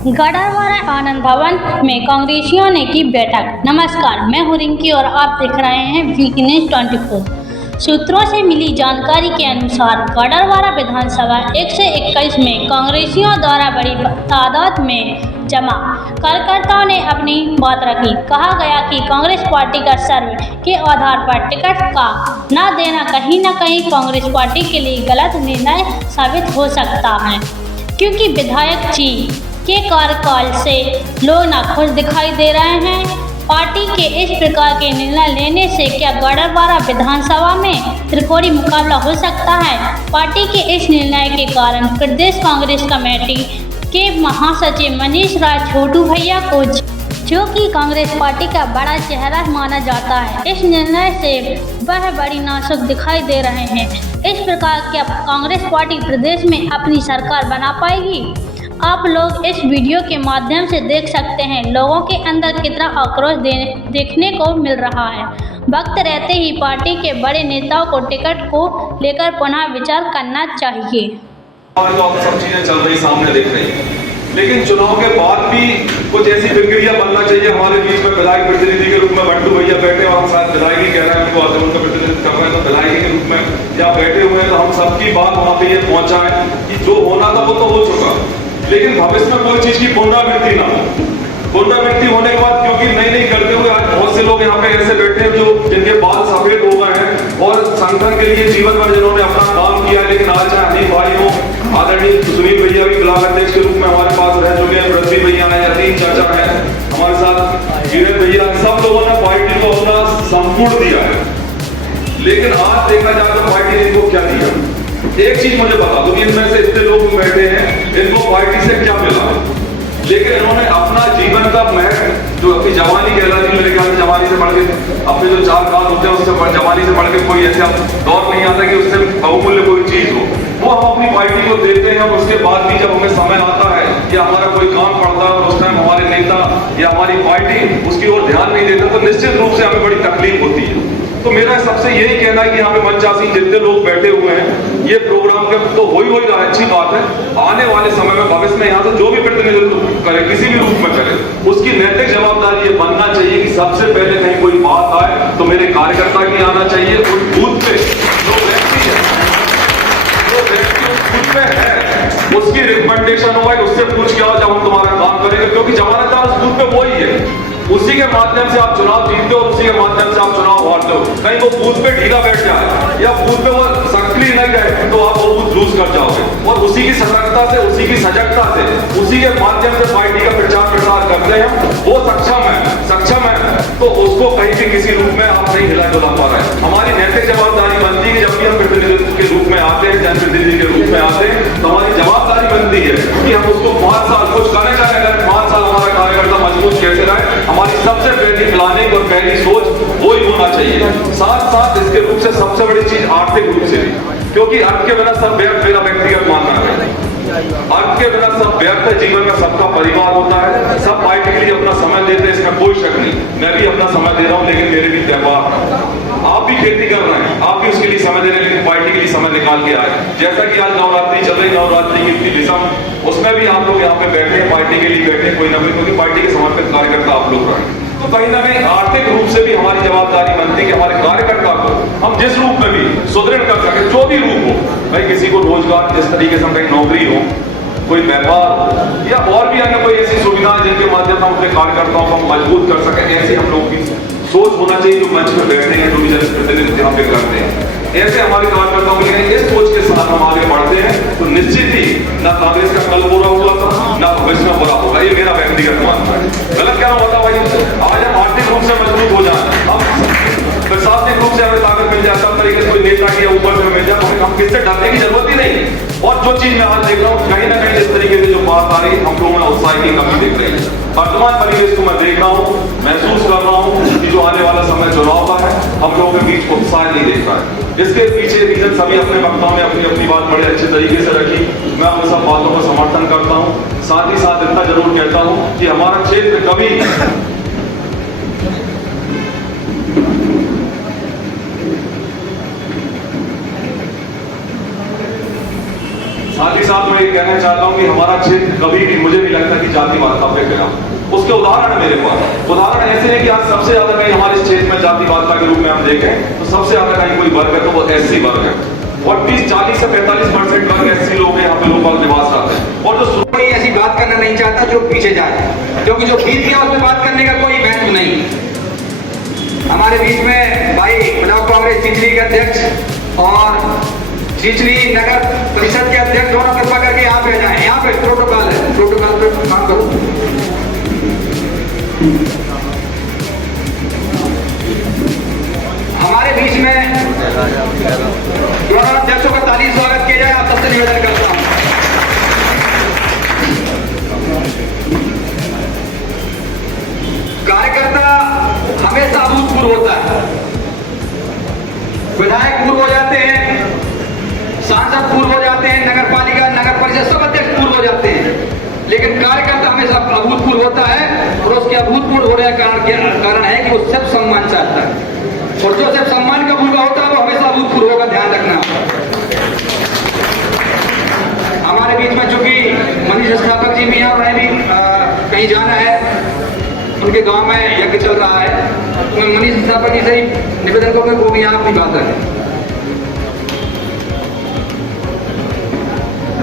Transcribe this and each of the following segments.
गढ़वारा आनंद भवन में कांग्रेसियों ने की बैठक। नमस्कार, मैं हूं रिंकी और आप देख रहे हैं वीक न्यूज 24। सूत्रों से मिली जानकारी के अनुसार गढ़वारा विधानसभा 121 में कांग्रेसियों द्वारा बड़ी तादाद में जमा कार्यकर्ताओं ने अपनी बात रखी। कहा गया कि कांग्रेस पार्टी का सर्वे के आधार पर टिकट का न देना कहीं न कहीं कांग्रेस पार्टी के लिए गलत निर्णय साबित हो सकता है, क्योंकि विधायक जी के कार्यकाल से लोग नाखुश दिखाई दे रहे हैं। पार्टी के इस प्रकार के निर्णय लेने से क्या गढ़वारा विधानसभा में त्रिकोणीय मुकाबला हो सकता है? पार्टी के इस निर्णय के कारण प्रदेश कांग्रेस कमेटी के महासचिव मनीष राय छोटू भैया को, जो कि कांग्रेस पार्टी का बड़ा चेहरा माना जाता है, इस निर्णय से वह बड़ी नासुक दिखाई दे रहे हैं। इस प्रकार क्या कांग्रेस पार्टी प्रदेश में अपनी सरकार बना पाएगी? आप लोग इस वीडियो के माध्यम से देख सकते हैं लोगों के अंदर कितना आक्रोश देखने को मिल रहा है। वक्त रहते ही पार्टी के बड़े नेताओं को टिकट को लेकर पुनः विचार करना चाहिए। तो आप सब चीजें चल रही सामने देख रही हैं, लेकिन चुनाव के बाद भी कुछ ऐसी प्रक्रिया बनना चाहिए। हमारे बीच में विधायक प्रतिनिधि के रूप में बंटू भैया बैठे और हम शायद विधायक कह रहे हैं, उनको उनका प्रतिनिधित्व कर रहे हैं, तो विधायक के रूप में या बैठे हुए हैं, तो हम सबकी बात वहाँ पे ये पहुँचाएं कि जो होना था वो तो हो चुका, लेकिन भविष्य में कोई चीज की पुनरावृत्ति ना हो। पुनरावृत्ति होने के बाद, क्योंकि नई करते हुए आज बहुत से लोग यहाँ पे ऐसे बैठे हैं जो जिनके बाल सफेद हो गए हैं और संगठन के लिए जीवन भर जिन्होंने अपना काम किया, लेकिन आज चाहे अनिल भाई हो, आदरणीय सुनील भैया भी ब्लॉक अध्यक्ष के रूप में हमारे पास रह चुके हैं, पृथ्वी भैया है, अतीन चाचा है हमारे साथ, वीरेंद्र भैया, सब लोगों ने पार्टी को अपना संपूर्ण दिया है। लेकिन आज देखा जाए तो पार्टी ने इनको क्या दिया? एक चीज मुझे बता दो, इनमें से इतने लोग बैठे हैं, इनको पार्टी से क्या मिला? लेकिन इन्होंने अपना जीवन का महत्व, जो अपनी जवानी कहलाती है, मेरे ख्याल से जवानी से बढ़ के अपने जो 4 साल होते हैं उससे जवानी से बढ़ के कोई ऐसा दौर नहीं आता कि उससे बहुमूल्य कोई चीज हो, वो हम अपनी पार्टी को देते हैं। और उसके बाद भी जब हमें समय आता है या हमारा कोई काम पड़ता है और उस टाइम हमारे नेता या हमारी पार्टी उसकी ओर ध्यान नहीं देता, तो निश्चित रूप से हमें बड़ी तकलीफ होती है। तो मेरा सबसे यही कहना है कि यहाँ पे मंचासीन जितने लोग बैठे हुए हैं, ये प्रोग्राम के तो हो ही रहा है, अच्छी बात है। आने वाले समय में भविष्य में यहाँ से जो भी प्रतिनिधित्व करे, किसी भी रूप में करे, उसकी नैतिक जवाबदारी ये बनना चाहिए कि सबसे पहले कहीं कोई बात आए तो मेरे कार्यकर्ता की आना चाहिए। उस बूथ पे जो व्यक्ति है, जो व्यक्ति उस बूथ पे है, उसकी रिकमेंडेशन हो, उससे पूछ के आओ जब हम तुम्हारा काम करेंगे, क्योंकि जमानतदार उस बूथ पे वही है। उसी के माध्यम से आप चुनाव जीतते हो, उसी के माध्यम से आप चुनाव हारते हो। कहीं वो बूथ पे ढीला बैठ जाए या बूथ पे वो सक्रिय नहीं रहे तो आप वो बूथ लूज कर जाओगे। और उसी की सतर्कता से, उसी की सजगता से, उसी के माध्यम से पार्टी का प्रचार प्रसार करते हैं। वो सक्षम है तो उसको कहीं भी किसी रूप में आप नहीं हिला डुला पा रहे हैं। हमारी नैतिक जवाबदारी बनती है, जब भी हम प्रतिनिधित्व के रूप में आते हैं, जनप्रतिनिधि के रूप में आते हैं, तो हमारी जवाबदारी बनती है कि हम उसको 5 साल कुछ करने चाहे, अगर 5 साल हमारा कार्यकर्ता मजबूत कैसे रहे, हमारी सबसे पहली प्लानिंग और पहली सोच वो ही होना चाहिए। साथ साथ इसके रूप से सबसे बड़ी चीज आर्थिक रूप से, क्योंकि अर्थ के बिना सब व्यर्थ, मेरा व्यक्तिगत मानना है, अर्थ के बिना सब व्यर्थ है। जीवन में सबका परिवार होता है, सब पार्टी के लिए अपना समय देते हैं, इसमें कोई शक नहीं। मैं भी अपना समय दे रहा हूँ, लेकिन मेरे भी त्योहार, आप भी खेती कर रहे हैं, आप भी उसके लिए समय दे रहे हैं, लेकिन पार्टी के लिए समय निकाल के आए। जैसा कि आज नवरात्रि चल रही, नवरात्रि की इतनी विषम, उसमें भी आप लोग यहाँ पे बैठे हैं, पार्टी के लिए बैठे, कोई ना कोई, क्योंकि पार्टी के समर्पित कार्यकर्ता आप लोग रहे। तो कहीं ना कहीं आर्थिक रूप से भी हमारी जवाबदारी बनती है कि हमारे कार्यकर्ता को हम जिस रूप में भी सुदृढ़ कर सके, जो भी रूप हो, भाई किसी को रोजगार, जिस तरीके से कहीं नौकरी हो, कोई व्यापार या और भी अन्य कोई ऐसी सुविधा जिनके माध्यम से हम अपने कार्यकर्ताओं को मजबूत कर सके, ऐसी हम लोग की सोच होना चाहिए। जो मंच में बैठे हैं, जो भी जनप्रतिनिधित्व यहाँ पे करते हैं, ऐसे हमारे कार्यकर्ताओं के लिए इस सोच के साथ हम आगे बढ़ते हैं, तो निश्चित ही ना कांग्रेस का कल बुरा हुआ था, ना भविष्य में बुरा होगा। ये मेरा व्यक्तिगत मानना है। गलत क्या होता भाई? आज हम आर्थिक रूप से मजबूत हो जाए, हम प्रशासनिक रूप से हमें ताकत मिल जाए, सब तरीके से कोई नेता की ऊपर से मिल जाए, हम किससे डरने की जरूरत ही नहीं। और जो चीज मैं आज देख रहा हूँ, कहीं ना कहीं जिस तरीके से जो बात आ रही है, हम लोगों में उत्साह की कमी देख रही है। वर्तमान परिवेश को मैं देख रहा हूँ, महसूस कर रहा हूँ कि जो आने वाला समय चुनाव का है, हम लोगों के बीच उत्साह नहीं देख रहा है। इसके पीछे रीजन सभी अपने वक्ताओं में अपनी बात बड़े अच्छे तरीके से रखी, मैं उन सब बातों का समर्थन करता हूँ। साथ ही साथ इतना जरूर कहता हूँ कि हमारा क्षेत्र कभी साथ ही साथ मैं ये कहना चाहता हूँ कि हमारा क्षेत्र कभी भी, मुझे नहीं लगता कि जातिवाद का पे गया। उसके उदाहरण मेरे पास उदाहरण ऐसे हैं कि आज सबसे ज्यादा कहीं हमारे इस क्षेत्र में जातिवाद के रूप में हम देखें तो सबसे ज्यादा कहीं कोई वर्ग है तो वो एससी वर्ग है। 40 से 45% वर्ग एससी लोग हैं यहाँ पे लोग निवास करते हैं। और जो कोई ऐसी बात करना नहीं चाहता जो पीछे जाए, क्योंकि जो बीत गया उसमें बात करने का कोई महत्व नहीं। हमारे बीच में भाई ब्लॉक कांग्रेस चिचली के अध्यक्ष और चिचली नगर परिषद के अध्यक्ष दोनों कृपा करके यहाँ पे जाए। यहाँ पे प्रोटोकॉल है, प्रोटोकॉल पे काम करो। हमारे बीच में दोनों अध्यक्षों का ताली स्वागत किया जाए। आप सबसे निवेदन करता हूं। कार्यकर्ता हमेशा अभूतपूर्व होता है। विधायक पूर्व हो जाते हैं, सांसद पूर्व हो जाते हैं, नगर पालिका नगर परिषद सब अध्यक्ष पूर्व हो जाते हैं, लेकिन कार्यकर्ता हमेशा अभूतपूर्व होता है। और उसके अभूतपूर्व होने का कारण है कि वो सब सम्मान चाहता है, और जो सब सम्मान का भूखा होता है वो हमेशा अभूतपूर्व का ध्यान रखना। हमारे बीच में चूंकि मनीष स्थापक जी भी हैं और मैं भी कहीं जाना है, उनके गांव में यज्ञ चल रहा है, तो मैं मनीष स्थापक जी से ही निवेदन करूंगा वो भी यहाँ अपनी बात रखें।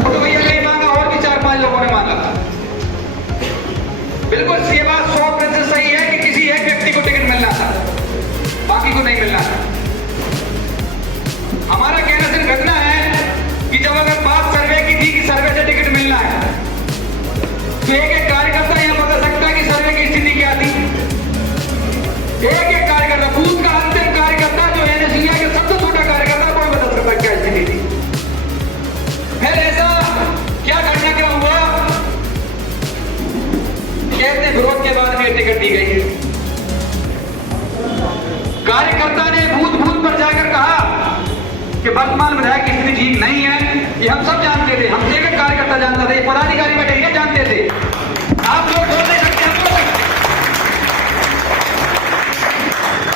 तो भैया नहीं मांगा, और भी 4-5 लोगों ने मांगा। बिल्कुल ये बात 100% सही है कि किसी एक व्यक्ति को टिकट मिलना था, बाकी को नहीं मिलना था। हमारा कहना सिर्फ इतना है कि जब अगर बात सर्वे की थी कि सर्वे से टिकट मिलना है, तो एक कार्यकर्ता यहां बता सकता है कि सर्वे की स्थिति क्या थी। एक कार्यकर्ता, बूथ का अंतिम कार्यकर्ता जो एनएसयूआई का सबसे छोटा कार्यकर्ता, कोई बता सकता है क्या स्थिति थी। फिर ऐसा क्या घटनाक्रम हुआ, कहते विरोध के बाद में टिकट दी गई। कार्यकर्ता ने बूथ पर जाकर कहा कि वर्तमान विधायक की स्थिति ठीक नहीं है। ये हम सब जानते थे, हम एक कार्यकर्ता जानता थे, पदाधिकारी बैठे ये जानते थे। आप लोग बोल नहीं सकते,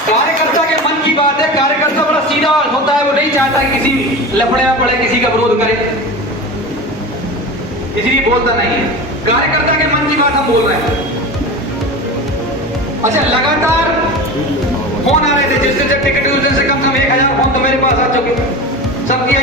कार्यकर्ता के मन की बात है। कार्यकर्ता बड़ा सीधा होता है, वो नहीं चाहता कि किसी लफड़े में पड़े, किसी का विरोध करे, इसलिए बोलता नहीं है। कार्यकर्ता के मन की बात हम बोल रहे हैं। अच्छा, लगातार फोन आ रहे थे, जिससे जब टिकट उस दिन से कम 1000 फोन तो मेरे पास आ चुके, सबकी